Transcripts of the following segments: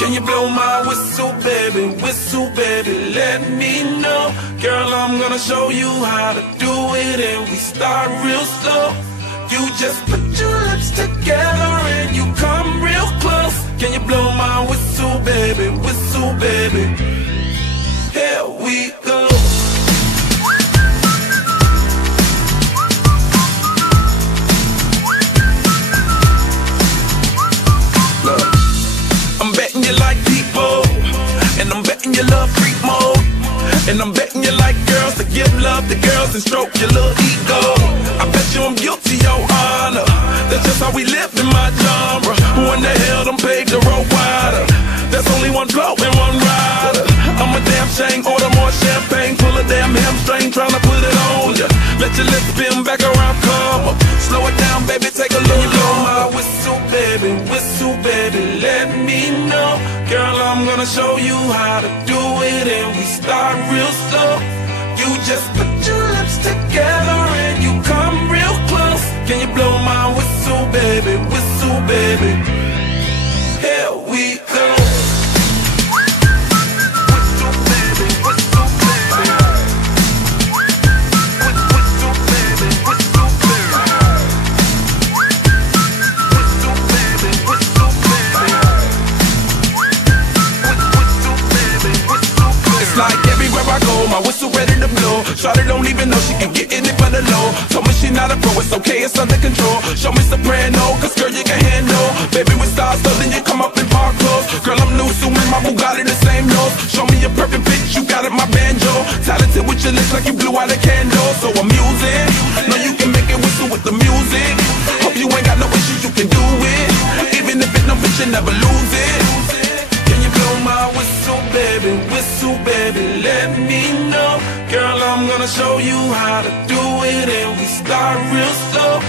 Can you blow my whistle, baby? Whistle, baby, let me know. Girl, I'm gonna show you how to do it, and we start real slow. You just put your lips together and you come real close. Can you blow my whistle, baby? Whistle, baby. Here we go. Look, I'm betting you like people, and I'm betting you love freak mode, and I'm betting you like girls to give love to girls and stroke your little ego. I bet you I'm guilty, your honor. That's just how we live in my genre. Who in the hell done paved the road wider? There's only one blow and one rider. I'm a damn shame, order more champagne, pull a damn hamstring, tryna put it on ya. Let your lips spin back around, come up. Slow it down, baby, take a look. Blow my whistle, baby, let me know. Girl, I'm gonna show you how to do it, and we start real slow. You just put your lips together and you come real close. Can you blow my whistle, baby? Whistle, baby. Here we go. Whistle, baby, whistle, baby. Whistle, baby, whistle, baby. Whistle, baby, whistle, baby. Whistle, baby, whistle, baby. It's like everywhere I go, my whistle ready to blow. Shawty don't even know she can get in it for the low. Told me she not a pro, it's okay, it's under control. Show me soprano, cause girl you can handle. Baby with stars, so then you come up in park clothes. Girl I'm new, so in my Bugatti the same nose. Show me a perfect pitch, you got it, my banjo. Talented with your lips like you blew out a candle. So I'm using, know you can make it whistle with the music. Hope you ain't got no issues, you can do it. Even if it no bitch, you never lose it. Can you blow my whistle, baby? Whistle, baby, let me know. Girl, I'm gonna show you how to do it, and we start real slow.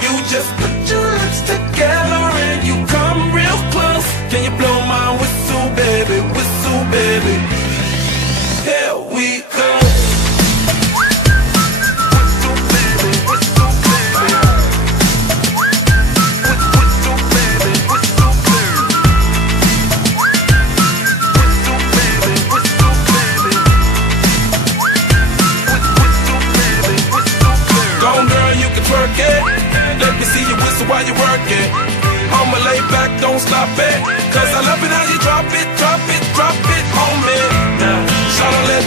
You just put your lips together and you come real close. Can you blow my whistle, baby? Whistle, baby. Here we go. Whistle, baby, whistle, baby. Whistle, baby, whistle, baby. Whistle, baby, whistle, baby. Whistle, baby, whistle, baby. Go on, girl, you can twerk it. Let me see you whistle while you work it. I'ma lay back, don't stop it, cause I love it how you drop it, drop it, drop it on me. Now, shawty, let